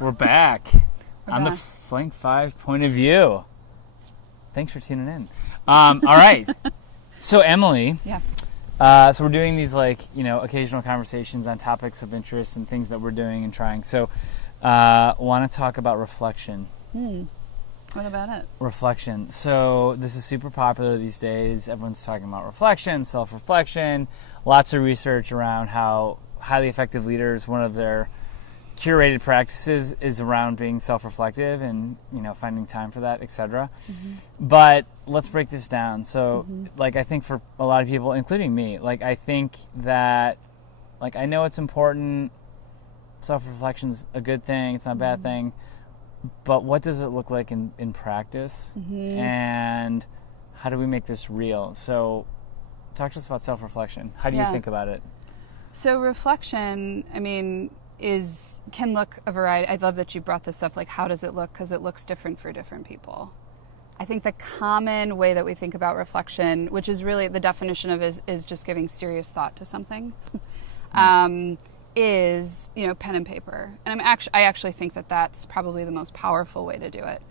We're back on the Flank 5 point of view. Thanks for tuning in. All right. So Emily, so we're doing these occasional conversations on topics of interest and things that we're doing and trying. So want to talk about reflection. What about it? Reflection. So this is super popular these days. Everyone's talking about reflection, self-reflection. Lots of research around how highly effective leaders, one of their curated practices is around being self-reflective and, finding time for that, etc. But let's break this down. So, I think for a lot of people, including me, I think that, I know it's important. Self-reflection's a good thing. It's not a bad thing. But what does it look like in practice? And how do we make this real? So talk to us about self-reflection. How do you think about it? So reflection, can look a variety. I love that you brought this up. How does it look? Because it looks different for different people. I think the common way that we think about reflection, which is really the definition of is just giving serious thought to something, is pen and paper. And I actually think that that's probably the most powerful way to do it.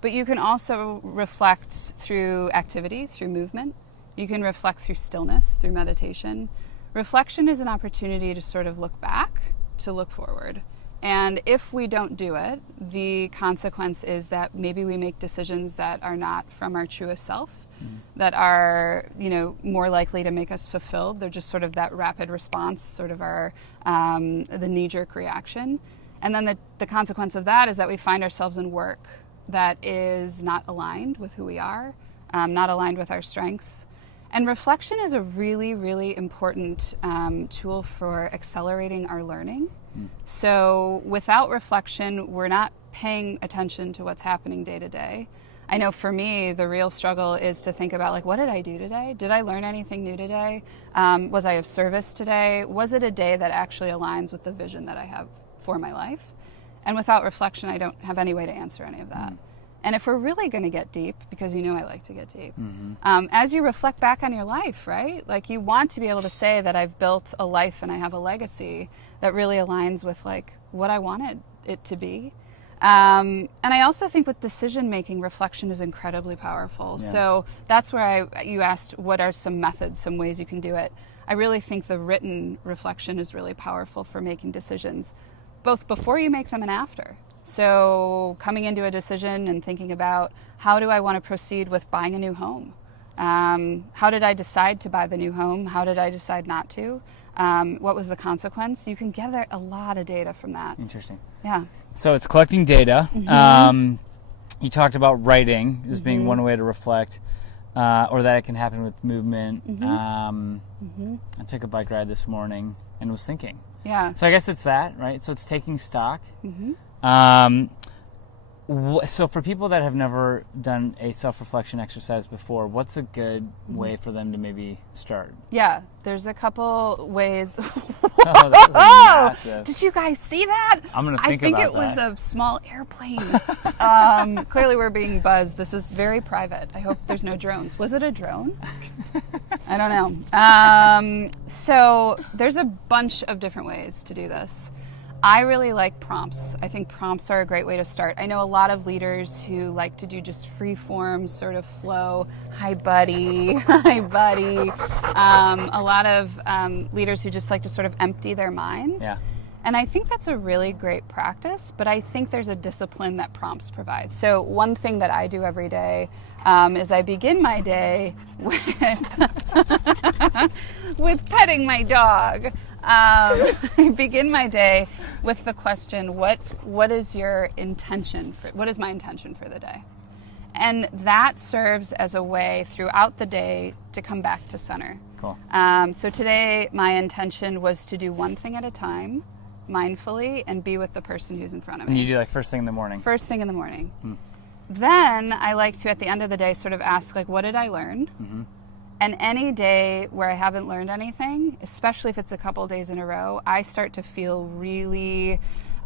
But you can also reflect through activity, through movement. You can reflect through stillness, through meditation. Reflection is an opportunity to sort of look back, to look forward. And if we don't do it, the consequence is that maybe we make decisions that are not from our truest self, that are, more likely to make us fulfilled. They're just sort of that rapid response, sort of our, the knee-jerk reaction. And then the consequence of that is that we find ourselves in work that is not aligned with who we are, not aligned with our strengths. And reflection is a really, really important tool for accelerating our learning. So without reflection, we're not paying attention to what's happening day to day. I know for me, the real struggle is to think about, what did I do today? Did I learn anything new today? Was I of service today? Was it a day that actually aligns with the vision that I have for my life? And without reflection, I don't have any way to answer any of that. And if we're really going to get deep, because I like to get deep, as you reflect back on your life, right? You want to be able to say that I've built a life and I have a legacy that really aligns with what I wanted it to be. And I also think with decision-making, reflection is incredibly powerful. Yeah. So that's where you asked what are some methods, some ways you can do it. I really think the written reflection is really powerful for making decisions, both before you make them and after. So coming into a decision and thinking about how do I want to proceed with buying a new home? How did I decide to buy the new home? How did I decide not to? What was the consequence? You can gather a lot of data from that. Interesting. Yeah. So it's collecting data. You talked about writing as being one way to reflect, or that it can happen with movement. I took a bike ride this morning and was thinking. Yeah. So I guess it's that, right? So it's taking stock. So for people that have never done a self-reflection exercise before, what's a good way for them to maybe start? Yeah, there's a couple ways. That was did you guys see that? I'm going to think about that. I think it was a small airplane. Clearly we're being buzzed. This is very private. I hope there's no drones. Was it a drone? I don't know. So there's a bunch of different ways to do this. I really like prompts. I think prompts are a great way to start. I know a lot of leaders who like to do just free form sort of flow. Hi, buddy. Hi, buddy. A lot of leaders who just like to sort of empty their minds. Yeah. And I think that's a really great practice, but I think there's a discipline that prompts provide. So one thing that I do every day is I begin my day with, with petting my dog. I begin my day with the question, what is your intention what is my intention for the day? And that serves as a way throughout the day to come back to center. Cool. So today my intention was to do one thing at a time, mindfully, and be with the person who's in front of me. And you do first thing in the morning? First thing in the morning. Then I like to, at the end of the day, sort of ask, what did I learn? And any day where I haven't learned anything, especially if it's a couple days in a row, I start to feel really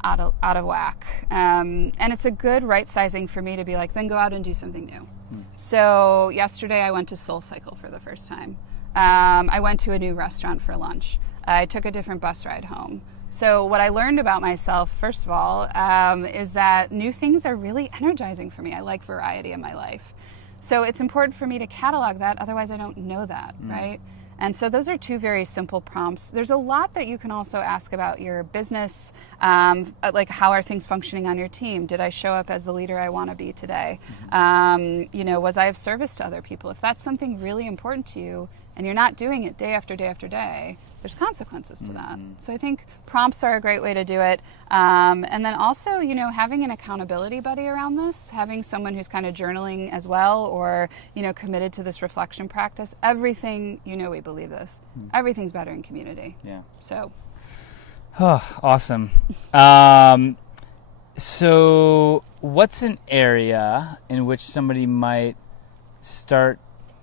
out of whack. And it's a good right sizing for me to be then go out and do something new. So yesterday I went to SoulCycle for the first time. I went to a new restaurant for lunch. I took a different bus ride home. So what I learned about myself, first of all, is that new things are really energizing for me. I like variety in my life. So it's important for me to catalog that, otherwise I don't know that, right? And so those are two very simple prompts. There's a lot that you can also ask about your business, like how are things functioning on your team? Did I show up as the leader I want to be today? Was I of service to other people? If that's something really important to you and you're not doing it day after day after day, there's consequences to that. So I think prompts are a great way to do it. And then also, having an accountability buddy around this, having someone who's kind of journaling as well, or, committed to this reflection practice, everything, we believe this. Everything's better in community. Yeah. So. Oh, awesome. So what's an area in which somebody might start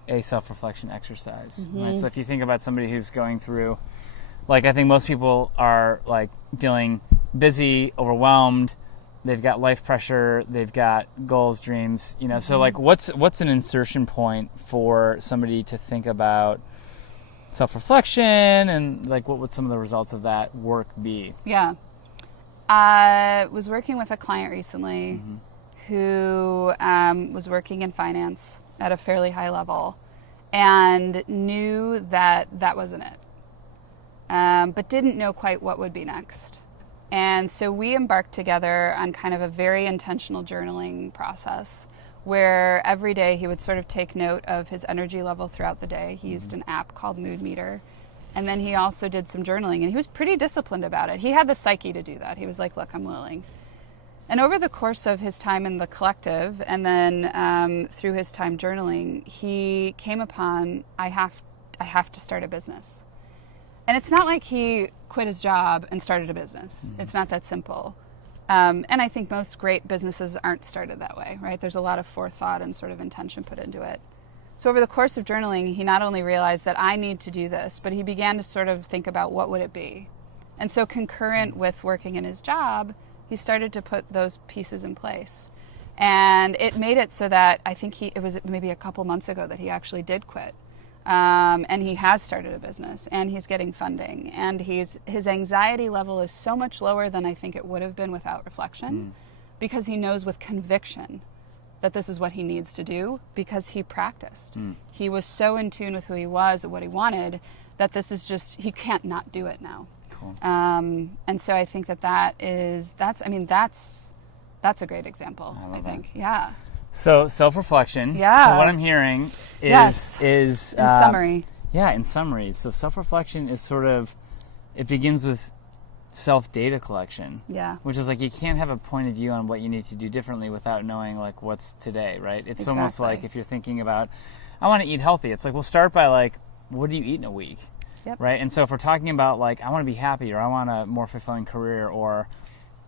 a self-reflection exercise? Right? So if you think about somebody who's going through, I think most people are feeling busy, overwhelmed, they've got life pressure, they've got goals, dreams, so what's an insertion point for somebody to think about self-reflection, and what would some of the results of that work be? Yeah. I was working with a client recently who was working in finance at a fairly high level and knew that wasn't it, but didn't know quite what would be next. And so we embarked together on kind of a very intentional journaling process where every day he would sort of take note of his energy level throughout the day. He used an app called Mood Meter. And then he also did some journaling, and he was pretty disciplined about it. He had the psyche to do that. He was like, look, I'm willing. And over the course of his time in the collective, and then through his time journaling, he came upon, I have to start a business. And it's not like he quit his job and started a business. It's not that simple. And I think most great businesses aren't started that way, right? There's a lot of forethought and sort of intention put into it. So over the course of journaling, he not only realized that I need to do this, but he began to sort of think about what would it be. And so concurrent with working in his job, he started to put those pieces in place. And it made it so that I think it was maybe a couple months ago that he actually did quit. And he has started a business, and he's getting funding, and his anxiety level is so much lower than I think it would have been without reflection, because he knows with conviction that this is what he needs to do, because he practiced. He was so in tune with who he was and what he wanted that this is just, he can't not do it now. Cool. And so I think that's a great example, I think. That. Yeah. So self-reflection. Yeah. So what I'm hearing is in summary. Yeah, in summary. So self-reflection is sort of, it begins with self-data collection. Yeah. Which is you can't have a point of view on what you need to do differently without knowing what's today, right? It's Exactly. almost like if you're thinking about, I want to eat healthy. It's we'll start by what do you eat in a week? Yep. Right? And so if we're talking about I want to be happy, or I want a more fulfilling career, or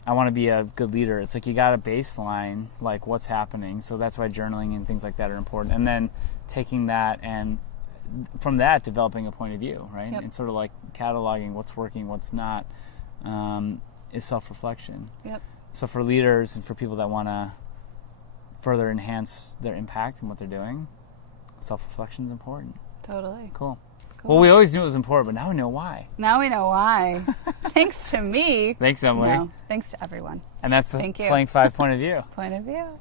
I want to be a good leader, it's you got a baseline, what's happening. So that's why journaling and things like that are important. And then taking that and from that developing a point of view, right? Yep. And sort of cataloging what's working, what's not, is self-reflection. Yep. So for leaders and for people that want to further enhance their impact and what they're doing, self-reflection is important. Totally. Cool. Well, we always knew it was important, but now we know why. Now we know why. Thanks to me. Thanks, Emily. No, thanks to everyone. And that's the Thank you. Flank 5 point of view. Point of view.